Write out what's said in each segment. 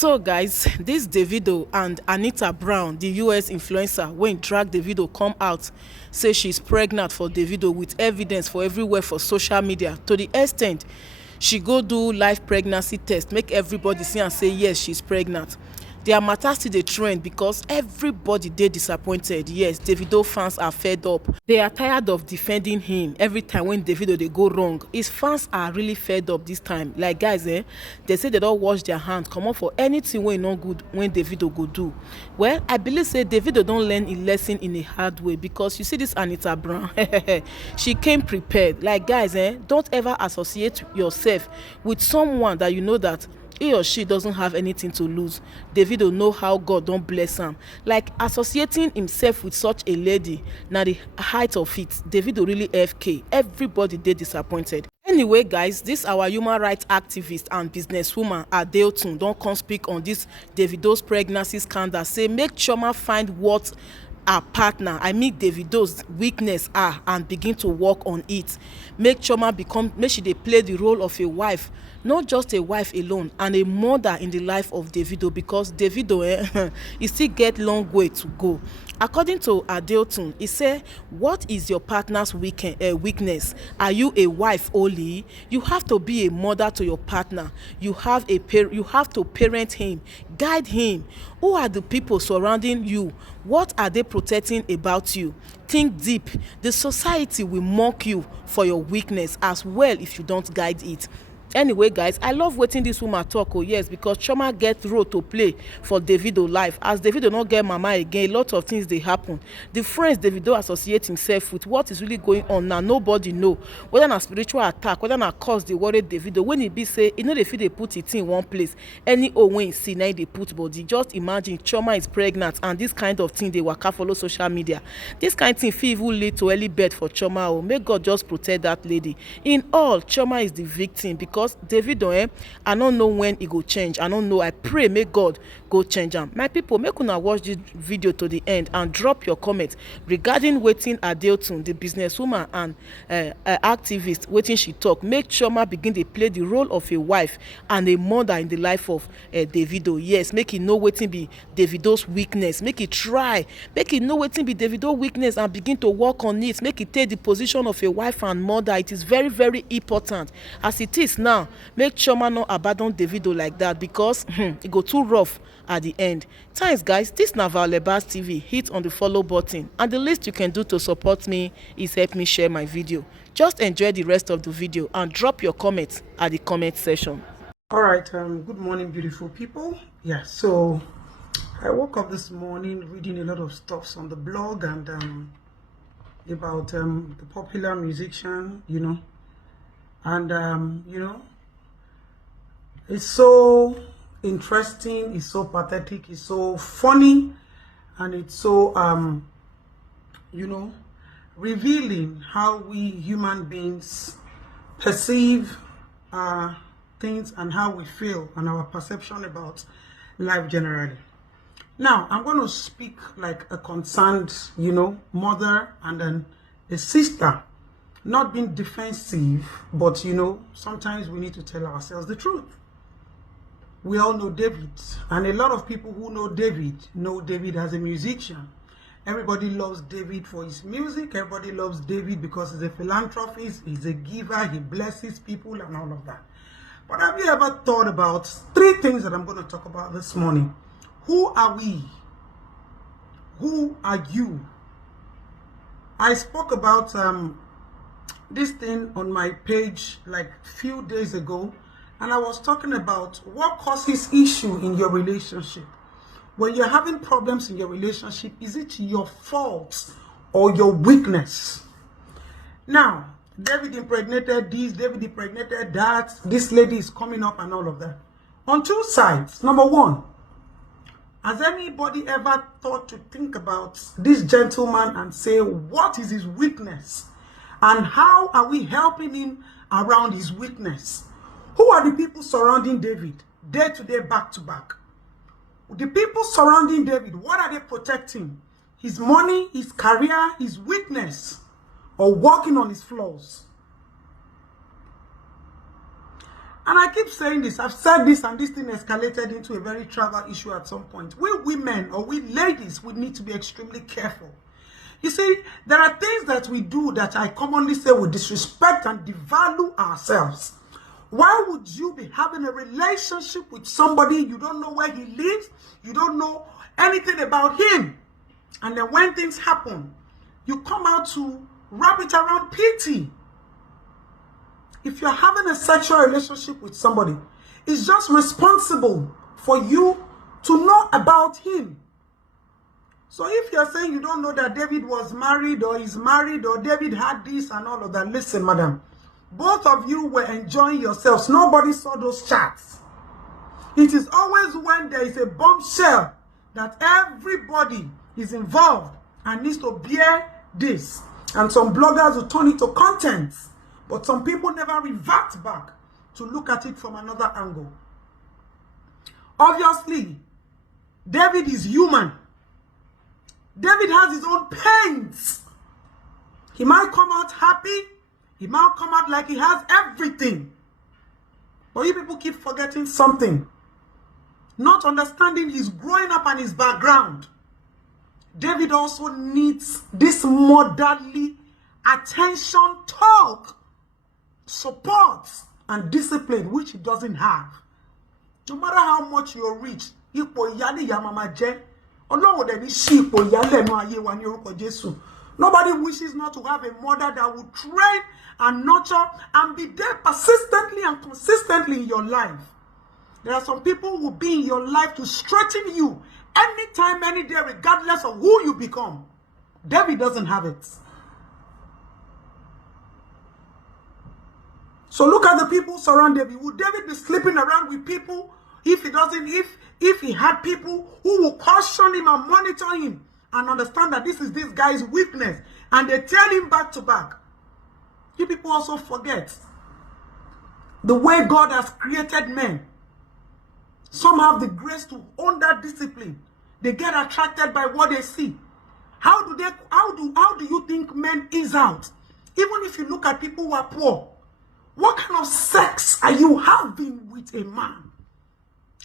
So guys, this Davido and Anita Brown, the US influencer, when drag Davido come out, say she's pregnant for Davido with evidence for everywhere for social media, to the extent she go do live pregnancy test, make everybody see and say yes, she's pregnant. Their matter still dey trend because everybody dey disappointed. Yes, Davido fans are fed up. They are tired of defending him every time when Davido dey go wrong. His fans are really fed up this time. Like guys, they say they don wash their hands comot for anything wey no good when Davido go do. Well, I believe say Davido don learn a lesson in a hard way, because you see this Anita Brown, she came prepared. Like guys, don't ever associate yourself with someone that you know that he or she doesn't have anything to lose. Davido know how God don bless am. Like associating himself with such a lady, na the height of it. Davido really FK. Everybody dey disappointed. Anyway guys, this our human rights activist and businesswoman Adetoun don come speak on this Davido's pregnancy scandal, say make Chioma find what her partner, I mean Davido's weakness are, and begin to work on it. Make Chioma become, make she dey play the role of a wife, not just a wife alone, and a mother in the life of Davido, because Davido he still get long way to go. According to Adetoun, he say, what is your partner's weakness? Are you a wife only? You have to be a mother to your partner. You have to parent him, guide him. Who are the people surrounding you? What are they protecting about you? Think deep. The society will mock you for your weakness as well if you don't guide it. Anyway guys, I love wetin this woman talk. Oh yes, because Chioma get role to play for Davido life. As Davido no get mama again, a lot of things dey happen. The friends Davido associate himself with, what is really going on now, nobody know. Whether na spiritual attack, whether na cause dey worry Davido, when e be say e no dey fit dey put it in one place, any old wey e see na e dey put body. Just imagine Chioma is pregnant and this kind of thing dey waka follow social media. This kind thing fit even lead to early birth for Chioma. Oh, may God just protect that lady. In all, Chioma is the victim, because Davido, I don't know when it go change. I don't know. I pray may God go change am. My people, make una watch this video to the end and drop your comment regarding wetin Adetoun, the businesswoman and activist, wetin she talk. Make Chioma begin to play the role of a wife and a mother in the life of Davido. Yes, make it know wetin be Davido's weakness. Make it try. Make it know wetin be Davido's weakness and begin to work on it. Make it take the position of a wife and mother. It is very, very important. As it is now, make Chioma not abandon Davido like that, because it go too rough at the end. Thanks guys, this na Vaolebas TV. Hit on the follow button, and the least you can do to support me is help me share my video. Just enjoy the rest of the video and drop your comments at the comment section. All right, good morning beautiful people. Yeah, so I woke up this morning reading a lot of stuff on the blog and about the popular musician, you know. And you know, it's so interesting, it's so pathetic, it's so funny, and it's so you know, revealing how we human beings perceive things and how we feel and our perception about life generally. Now I'm going to speak like a concerned, you know, mother and then a sister. Not being defensive, but you know, sometimes we need to tell ourselves the truth. We all know David, and a lot of people who know David as a musician. Everybody loves David for his music. Everybody loves David because he's a philanthropist, he's a giver, he blesses people and all of that. But have you ever thought about three things that I'm going to talk about this morning? Who are we? Who are you? I spoke about this thing on my page like few days ago, and I was talking about what causes issue in your relationship. When you're having problems in your relationship, is it your fault or your weakness? Now, David impregnated this, David impregnated that, this lady is coming up and all of that. On two sides. Number one, has anybody ever thought to think about this gentleman and say, what is his weakness? And how are we helping him around his weakness? Who are the people surrounding David, day to day, back to back? The people surrounding David, what are they protecting? His money, his career, his weakness, or working on his flaws? And I keep saying this, I've said this, and this thing escalated into a very trivial issue at some point. We women, or we ladies, we need to be extremely careful. You see, there are things that we do that I commonly say we disrespect and devalue ourselves. Why would you be having a relationship with somebody you don't know where he lives, you don't know anything about him, and then when things happen, you come out to wrap it around pity? If you're having a sexual relationship with somebody, it's just responsible for you to know about him. So if you're saying you don't know that David was married or is married or David had this and all of that, listen, madam, both of you were enjoying yourselves. Nobody saw those chats. It is always when there is a bombshell that everybody is involved and needs to bear this. And some bloggers will turn it to content. But some people never revert back to look at it from another angle. Obviously, David is human. David has his own pains. He might come out happy. He might come out like he has everything. But you people keep forgetting something. Not understanding his growing up and his background. David also needs this motherly attention, talk, support, and discipline, which he doesn't have. No matter how much you're rich, nobody wishes not to have a mother that will train and nurture and be there persistently and consistently in your life. There are some people who will be in your life to strengthen you anytime, any day, regardless of who you become. David doesn't have it. So look at the people surrounding David. Would David be sleeping around with people if he had people who will caution him and monitor him and understand that this is this guy's weakness, and they tell him back to back? You people also forget the way God has created men. Some have the grace to own that discipline. They get attracted by what they see. How do you think men ease out? Even if you look at people who are poor, what kind of sex are you having with a man?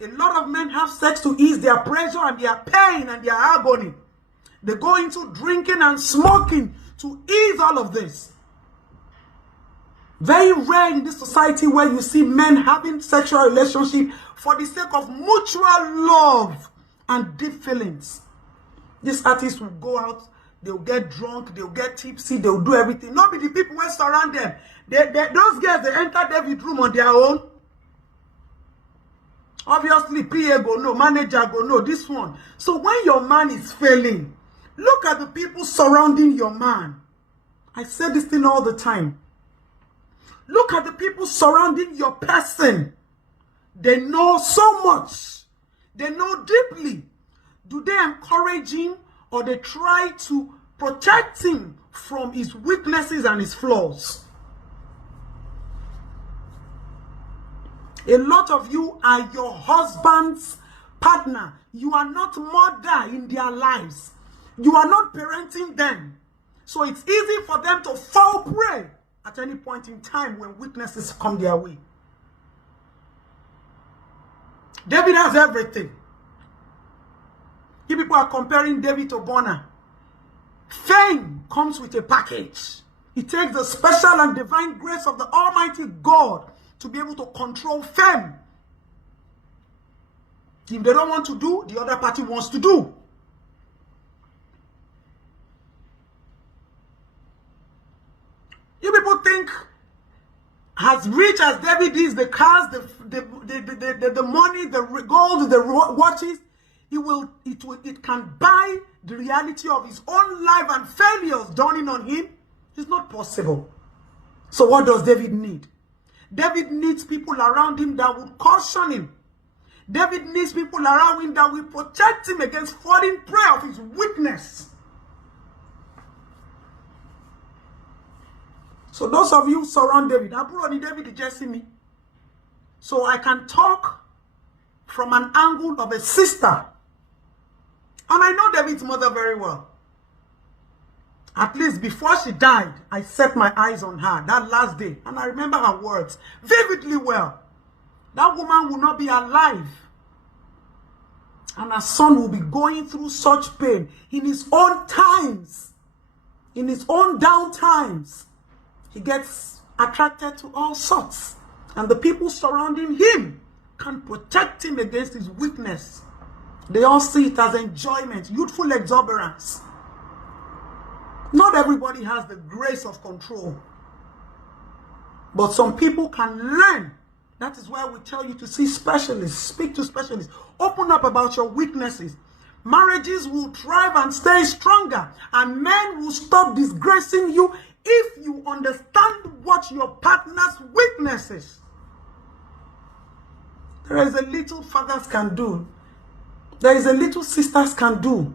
A lot of men have sex to ease their pressure and their pain and their agony. They go into drinking and smoking to ease all of this. Very rare in this society where you see men having sexual relationship for the sake of mutual love and deep feelings. These artists will go out, they'll get drunk, they'll get tipsy, they'll do everything. Not be the people who surround them. Those girls, they enter David's room on their own. Obviously, PA go no, manager go no, this one. So when your man is failing, look at the people surrounding your man. I say this thing all the time. Look at the people surrounding your person. They know so much. They know deeply. Do they encourage him, or they try to protect him from his weaknesses and his flaws? A lot of you are your husband's partner. You are not mother in their lives. You are not parenting them. So it's easy for them to fall prey at any point in time when weaknesses come their way. David has everything. You people are comparing David to Bonner. Fame comes with a package. It takes the special and divine grace of the Almighty God to be able to control fame. If they don't want to do, the other party wants to do. You people think, as rich as David is, the cars, the money, the gold, the watches, it can buy the reality of his own life and failures dawning on him? It's not possible. So what does David need? David needs people around him that would caution him. David needs people around him that will protect him against falling prey of his weakness. So those of you who surround David, David just see me. So I can talk from an angle of a sister. And I know David's mother very well. At least before she died, I set my eyes on her that last day. And I remember her words vividly well. That woman will not be alive. And her son will be going through such pain in his own times, in his own down times. He gets attracted to all sorts. And the people surrounding him can protect him against his weakness. They all see it as enjoyment, youthful exuberance. Not everybody has the grace of control. But some people can learn. That is why we tell you to see specialists, speak to specialists, open up about your weaknesses. Marriages will thrive and stay stronger, and men will stop disgracing you if you understand what your partner's weakness is. There is a little fathers can do. There is a little sisters can do.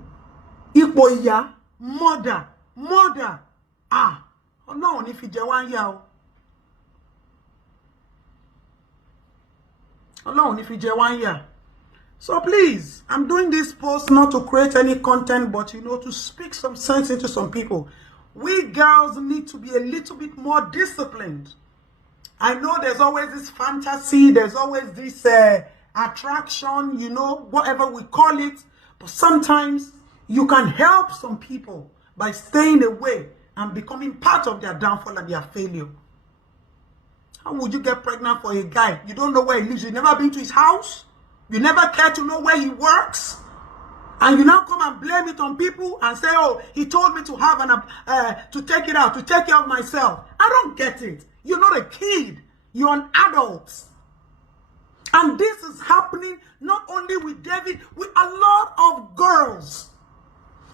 Ipoya, mother. Ah, Ọlọ́run ní fi jẹ wá ń yà o. Ọlọ́run ní fi jẹ wá ń yà. So please, I'm doing this post not to create any content, but to speak some sense into some people. We girls need to be a little bit more disciplined. I know there's always this fantasy, there's always this attraction, whatever we call it. But sometimes you can help some people by staying away and becoming part of their downfall and their failure. How would you get pregnant for a guy? You don't know where he lives. You've never been to his house. You never care to know where he works. And you now come and blame it on people and say, oh, he told me to have to take it out, to take care of myself. I don't get it. You're not a kid. You're an adult. And this is happening not only with David, with a lot of girls.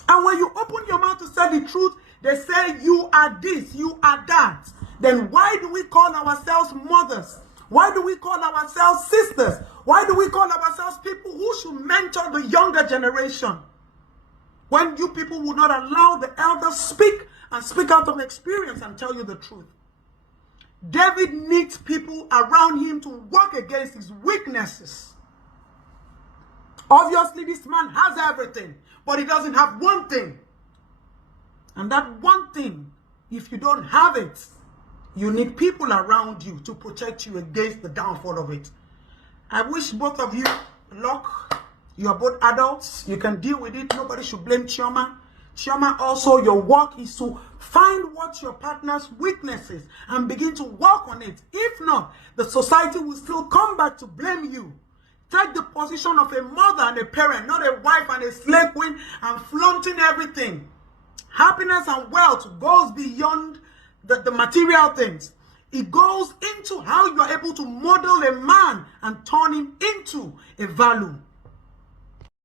And when you open your mouth to say the truth, they say you are this, you are that. Then why do we call ourselves mothers? Why do we call ourselves sisters? Why do we call ourselves people who should mentor the younger generation? When you people will not allow the elders speak and speak out of experience and tell you the truth. David needs people around him to work against his weaknesses. Obviously, this man has everything, but he doesn't have one thing. And that one thing, if you don't have it, you need people around you to protect you against the downfall of it. I wish both of you luck. You are both adults. You can deal with it. Nobody should blame Chioma. Chioma, also, your work is to find what your partner's weakness is and begin to work on it. If not, the society will still come back to blame you. Take the position of a mother and a parent, not a wife and a slave queen and flaunting everything. Happiness and wealth goes beyond the material things. It goes into how you are able to model a man and turn him into a value.